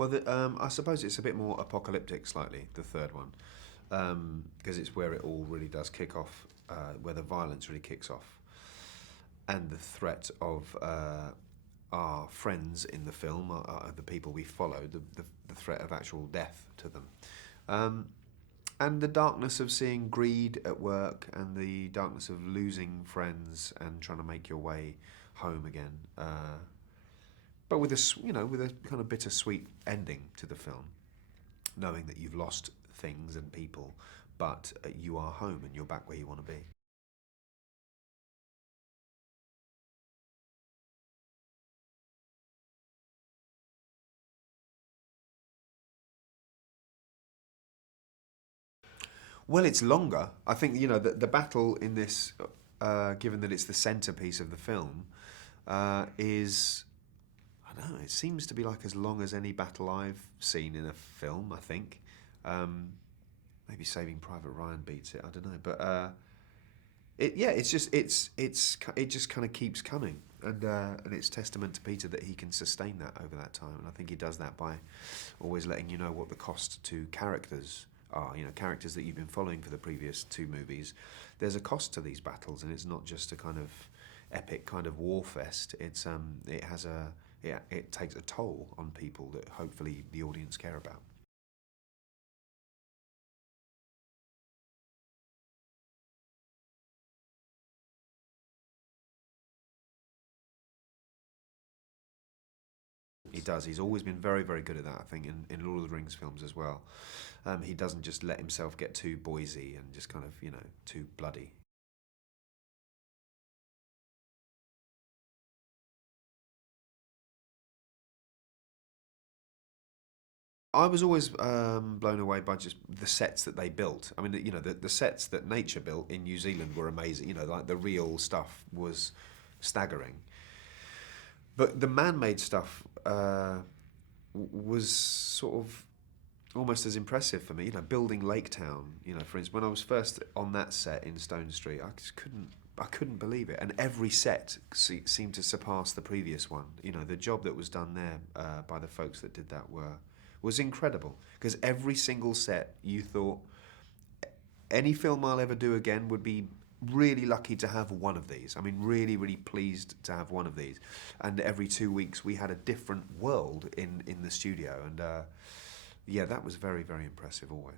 Well, I suppose it's a bit more apocalyptic, slightly, the third one, because it's where it all really does kick off, where the violence really kicks off, and the threat of our friends in the film, the people we follow, the threat of actual death to them. And the darkness of seeing greed at work, and the darkness of losing friends and trying to make your way home again. But with with a kind of bittersweet ending to the film, knowing that you've lost things and people, but you are home and you're back where you want to be. Well, it's longer. I think the battle in this, given that it's the centerpiece of the film, is I don't know. It seems to be like as long as any battle I've seen in a film. I think maybe Saving Private Ryan beats it. I don't know, but it just kind of keeps coming, and it's testament to Peter that he can sustain that over that time, and I think he does that by always letting you know what the cost to characters are. Characters that you've been following for the previous two movies. There's a cost to these battles, and it's not just a kind of epic kind of war fest. It takes a toll on people that hopefully the audience care about. He does. He's always been very, very good at that, I think, in Lord of the Rings films as well. He doesn't just let himself get too boysy and just kind of, too bloody. I was always blown away by just the sets that they built. I mean, the sets that nature built in New Zealand were amazing. Like the real stuff was staggering. But the man-made stuff was sort of almost as impressive for me. Building Lake Town. For instance, when I was first on that set in Stone Street, I just couldn't believe it. And every set seemed to surpass the previous one. The job that was done there by the folks that did that was incredible, because every single set you thought any film I'll ever do again would be really lucky to have one of these. I mean, really, really pleased to have one of these. And every 2 weeks we had a different world in the studio, and yeah, that was very, very impressive always.